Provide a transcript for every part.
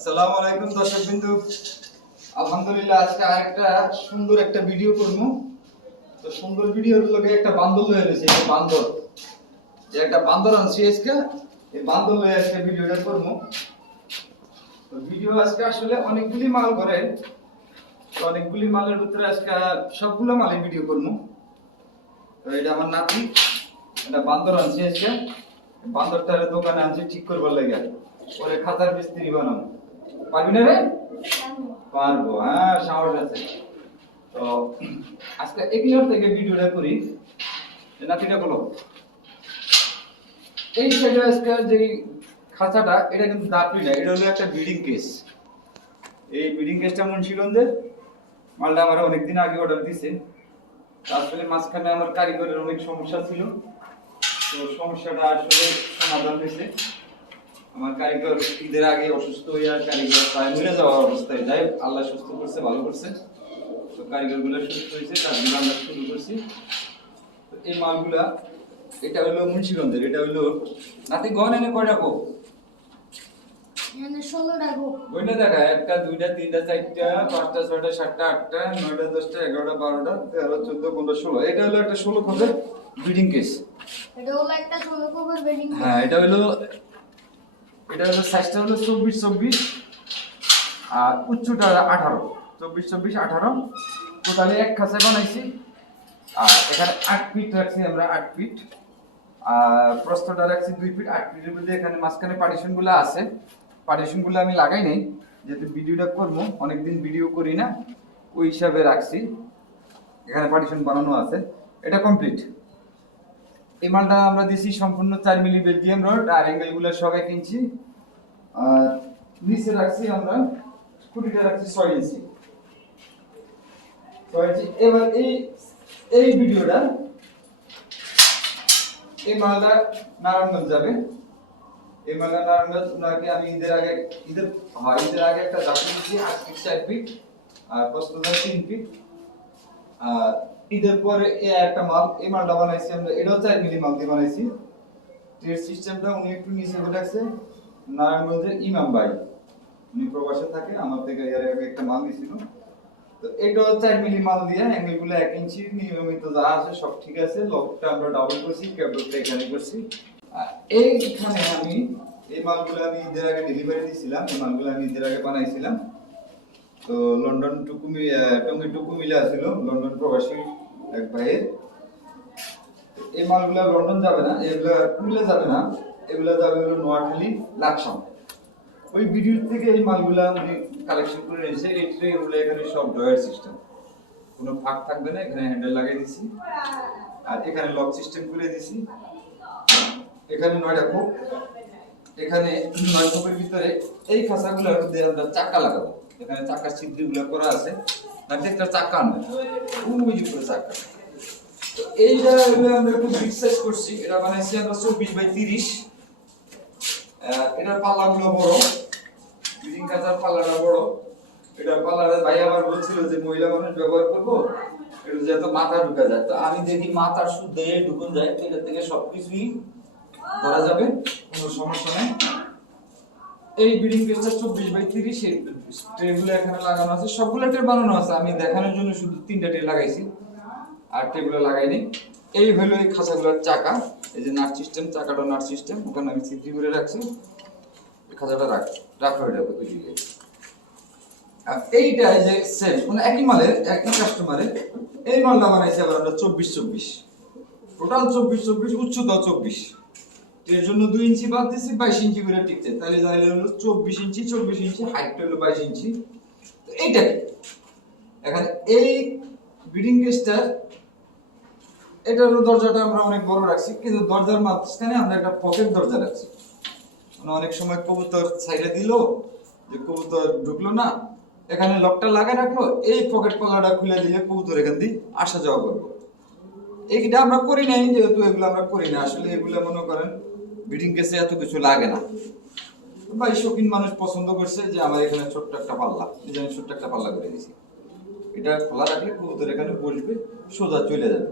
আসসালামু আলাইকুম দর্শক আলহামদুলিল্লাহ আজকে আরেকটা সুন্দর একটা ভিডিও করব। তো সুন্দর ভিডিওর লগে একটা বান্দর লয়ে রয়েছে, এই বান্দর। যে একটা বান্দর আনছি আজকে, এই বান্দর লয়ে আজকে ভিডিওটা করব। তো ভিডিও আজকে আসলে অনেকগুলি মাল করে। তো অনেকগুলি মালের ভিতরে আজকে সবগুলো মালে ভিডিও করব। তো এটা আমার নাতি এটা বান্দর আনছি আজকে। বান্দরটার দোকানে আনছি ঠিক করবার লাগে। পরে খাতার মিস্ত্রি বানাবো। পারবি না রে? পারব হ্যাঁ সাহস আছে। তো, আজকে থেকে ভিডিওটা করি। নাতিটা বলো। এই সাইডে আজকে যে খাঁচাটা, এটা কিন্তু না, এটা হলো একটা বিল্ডিং কেস এই বিল্ডিং কেসটা মুন্সিগঞ্জের মালটা আমার অনেকদিন আগে অর্ডার দিছে। আসলে মাঝখানে আমার কারিগরের অনেক সমস্যা ছিল। তো সমস্যাটা আসলে সমাধান হয়েছে। আমার কারিগর ঈদের আগে অসুস্থ হয়ে আর কারিগর প্রায় মরে যাওয়া অবস্থায়। যাই আল্লাহ সুস্থ করছে ভালো করছে। তো কারিগরগুলো সুস্থ হয়েছে কাজগুলো আমরা শুরু করছি। তো এই মালগুলা এটা হলো মুন্সিগঞ্জের এটা হলো নাতি গহন এনে কয় রাখো ওইটা দেখা একটা দুইটা তিনটা চারটা পাঁচটা ছয়টা সাতটা আটটা নয়টা দশটা এগারোটা বারোটা তেরো চোদ্দ পনেরো ষোলো। এটা হলো একটা ষোলো খোপের ব্রিডিং কেস এটা হলো একটা ষোলো কভার বেডিং হ্যাঁ এটা হলো এটা হলো সাইজটা হলো চব্বিশ চব্বিশ আর উচ্চটা আঠারো। চব্বিশ চব্বিশ আঠারো। টোটালি এক খাঁচে বানাইছি। আর এখানে আট ফিট রাখছি আমরা, আট ফিট আর প্রস্তটা রাখছি দুই ফিট আট ফিটের মধ্যে এখানে মাঝখানে পার্টিশনগুলো আছে। পার্টিশনগুলো আমি লাগাই নাই, যেহেতু ভিডিওটা করব, অনেকদিন ভিডিও করি না। ওই হিসাবে রাখছি। এখানে পার্টিশন বানানো আছে। এটা কমপ্লিট এই মালটা আমরা দিছি সম্পূর্ণ চার মিলি বেলজিয়াম রড আর অ্যাঙ্গেলগুলো সব এক ইঞ্চি আর নিচে রাখছি আমরা খুঁটিটা রাখছি ছয় ইঞ্চি ছয় ইঞ্চি এবার এই এই ভিডিওটা এই মালটা নারায়ণগঞ্জ যাবে। এই মালটা নারায়ণগঞ্জ, ওনাকে আমি ঈদের আগে, ঈদের হ্যাঁ ঈদের আগে একটা দাপন দিয়েছি, আট ফিট চার ফিট আর প্রস্তুত তিন ফিট আর ঈদের পরে একটা মাল এই মালটা বানাইছি আমরা। এটাও চার মিলি মাল দিয়ে বানাইছি। ট্রেড সিস্টেমটা উনি একটু নিচে রাখছে নারায়ণগঞ্জের ইমাম ভাই। উনি প্রবাসে থাকে আমার থেকে এর আগে একটা মাল দিছিল তো এটাও চার মিলি মাল দিয়ে অ্যাঙ্গেলগুলো এক ইঞ্চি নিয়মিত যা আছে সব ঠিক আছে। লকটা আমরা ডাবল করছি ক্যাবলটা এখানে করছি। এইখানে আমি এই মালগুলো আমি ঈদের আগে ডেলিভারি দিয়েছিলাম এই মালগুলো আমি ঈদের আগে বানাইছিলাম। তো লন্ডন টুকু মি- আহ, টঙ্গী টুকু মিলে আসছিল লন্ডন প্রবাসী এক ভাইয়ের। এই মালগুলা লন্ডন যাবে না, এগুলা কুমিল্লা যাবে না, এগুলা যাবে হলো নোয়াখালী, লাকসাম। ওই ভিডিও থেকে এই মালগুলা উনি কালেকশন করে নিয়েছে, এই ট্রে এগুলো এখানে সব ড্রয়ার সিস্টেম কোনো ফাঁক থাকবে না, এখানে হ্যান্ডেল লাগিয়ে দিছি। আর এখানে লক সিস্টেম করে দিছি। এখানে নয়টা কোপ, এখানে নয় কোপের ভিতরে এই খাঁচাগুলোর মধ্যে আমরা চাকা লাগাবো। এখানে চাকার ছিদ্রগুলো করা আছে। এইটা আমরা একটু করছি এটা চব্বিশ বাই তিরিশ এটার পাল্লাগুলো বড় পাল্লাটা বড় পাল্লাটা ভাই যে মহিলা মানুষ ব্যবহার করব এটা মাথা ঢুকা যায় তো আমি দেখি মাথার শুদ্ধ ঢুকুন যায় এটা থেকে সবকিছুই ধরা যাবে কোনো সমস্যা নেই এই বিডিং পেজটা চব্বিশ বাই তিরিশ। ট্রেগুলো এখানে লাগানো আছে। সবগুলো ট্রে বানানো আছে। আমি দেখানোর জন্য শুধু তিনটা ট্রে লাগাইছি। আর ট্রেগুলো লাগাইনি। এই হলো এই খাঁচাগুলোর চাকা। এই যে নাট সিস্টেম চাকাটা নাট সিস্টেম ওখানে আমি সিদ্ধি করে রাখছি। খাঁচাটা রাখ, রাখো এটা ওইদিকে। আর এইটা এই যে সেম মানে একই মালের, একই কাস্টমারের এই মালটা বানাইছি আবার আমরা চব্বিশ চব্বিশ। টোটাল চব্বিশ চব্বিশ উচ্চতা চব্বিশ। এর জন্য দুই ইঞ্চি বাদ দিছি, বাইশ ইঞ্চি করে টিকছে তাহলে তাহলে হলো চব্বিশ ইঞ্চি চব্বিশ ইঞ্চি হাইটটা হলো বাইশ ইঞ্চি। তো এইটা কি এখন এই বিডিং কেসটার, এটা হলো দরজাটা আমরা অনেক বড় রাখছি, কিন্তু দরজার মাঝখানে আমরা একটা পকেট দরজা রাখছি। মানে অনেক সময় কবুতর সাইডে দিল, যে কবুতর ঢুকলো না, এখানে লকটা লাগাই রাখল, এই পকেট কলাটা খুলে দিলে কবুতর এখান দিয়ে আসা যাওয়া করব। এইটা আমরা করি নাই, যেহেতু এগুলো আমরা করি না, আসলে এগুলো মনে করেন বিডিং কেসে এত কিছু লাগে না। ভাই, শৌখিন মানুষ পছন্দ করছে যে আমার এখানে ছোট্ট একটা পাল্লা। এই যে আমি ছোট্ট একটা পাল্লা করে দিয়েছি। এটা খোলা রাখলে কবুতর এখানে বসবে, সোজা চলে যাবে।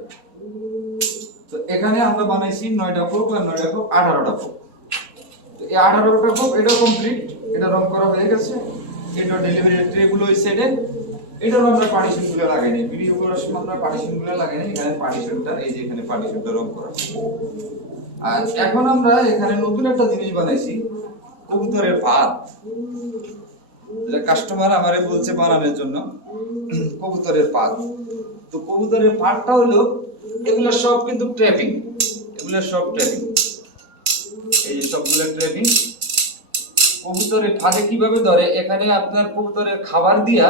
তো এখানে আমরা বানাইছি নয়টা ফোক আর নয়টা ফোক আঠারোটা ফোক। তো এই আঠারোটা ফোক এটাও কমপ্লিট এটা রং করা হয়ে গেছে। এটা ডেলিভারি ট্রেগুলো ওই সাইডে এটারও আমরা পার্টিশনগুলো লাগাই নাই। ভিডিও করার সময় আমরা পার্টিশনগুলো লাগাই নাই। এখানে পার্টিশনটা এই যে এখানে পার্টিশনটা রং করা। আর এখন আমরা এখানে নতুন একটা জিনিস বানাইছি, কবুতরের যেটা কাস্টমার আমারে বলছে বানানোর জন্য, কবুতরের পাত। তো কবুতরের পাটটা হলো, এগুলো সব কিন্তু ট্র্যাপিং এগুলো সব ট্র্যাপিং এই যে সবগুলো ট্র্যাপিং কবুতরের ফাঁদে কীভাবে ধরে? এখানে আপনার কবুতরের খাবার দিয়া,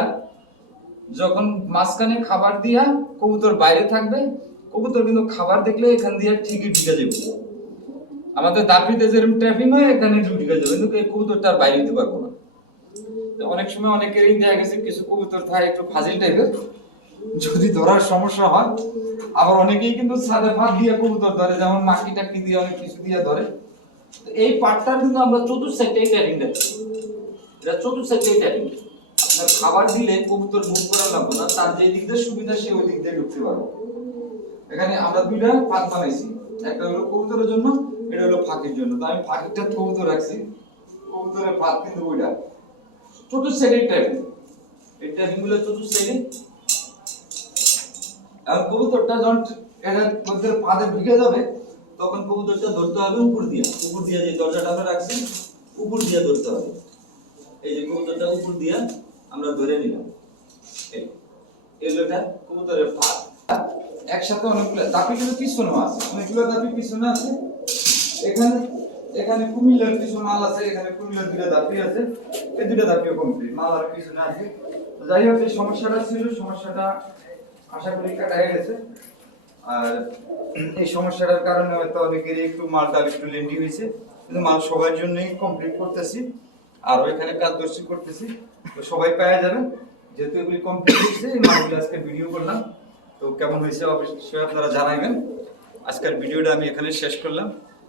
যখন মাঝখানে খাবার দিয়া কবুতর বাইরে থাকবে, কবুতর কিন্তু খাবার দেখলে এখান দিয়ে ঠিকই ঢুকে যাবে। আমাদের দাপিতে যেরকম ট্র্যাপিং হয়, এখানে ঢুকে যাবে কিন্তু এই কবুতরটা আর বাইরে দিতে পারব না। অনেক সময় অনেকেরই দেখা গেছে, কিছু কবুতর থাকে একটু ফাজিল টাইপের যদি ধরার সমস্যা হয়, আবার অনেকেই কিন্তু সাদা ফাঁদ দিয়ে কবুতর ধরে, যেমন মাটি টাকি দিয়ে অনেক কিছু দিয়ে ধরে। তো এই পাটটা কিন্তু আমরা চতুর্থ সাইডে ট্যাপিং দেব এটা চতুর্থ সাইডে ট্যাপিং আপনার খাবার দিলে কবুতর মুভ করা লাগবে না, তার যে দিক দিয়ে সুবিধা, সে ওই দিক দিয়ে ঢুকতে পারবে। এখানে আমরা দুইটা পাত বানাইছি। একটা হলো কবুতরের জন্য এটা হলো ফাঁকির জন্য। তো আমি ফাঁকিটা কবুতর রাখছি। কবুতরের পাত কিন্তু ওইটা। চতুর্থ সাইডে ট্যাপিং এই ট্যাপিংগুলো চতুর্থ আর কবুতরটা যখন মধ্যে যাবে, তখন কবুতরটা ধরতে হবে উপর দিয়ে। উপর দিয়ে যে দরজাটা আমরা রাখছি, উপর দিয়ে ধরতে হবে। এই যে কবুতরটা উপর দিয়ে আমরা ধরে নিলাম। এই এগুলো কবুতরের ফাঁদ একসাথে অনেকগুলো দাপি কিন্তু পিছনে আছে। অনেকগুলো দাপি পিছনে আছে। এখানে এখানে কুমিল্লার কিছু মাল আছে, এখানে কুমিল্লার দুটা দাপি আছে। এই দুটা দাপিও কমপ্লিট মাল আর পিছনে আছে। তো যাই হোক, এই সমস্যাটা ছিল, সমস্যাটা আশা করি কাটা হয়ে গেছে। আর এই সমস্যাটার কারণে হয়তো অনেকেরই একটু মালটা একটু লেন্ডি হয়েছে। কিন্তু মাল সবার জন্যই কমপ্লিট করতেছি, আর এখানে কাজ দর্শি করতেছি। তো সবাই পাওয়া যাবেন। যেহেতু এগুলি কমপ্লিট হয়েছে, এই মালগুলো আজকে ভিডিও করলাম। তো কেমন হয়েছে অবশ্যই আপনারা জানাবেন আজকের ভিডিওটা আমি এখানে শেষ করলাম।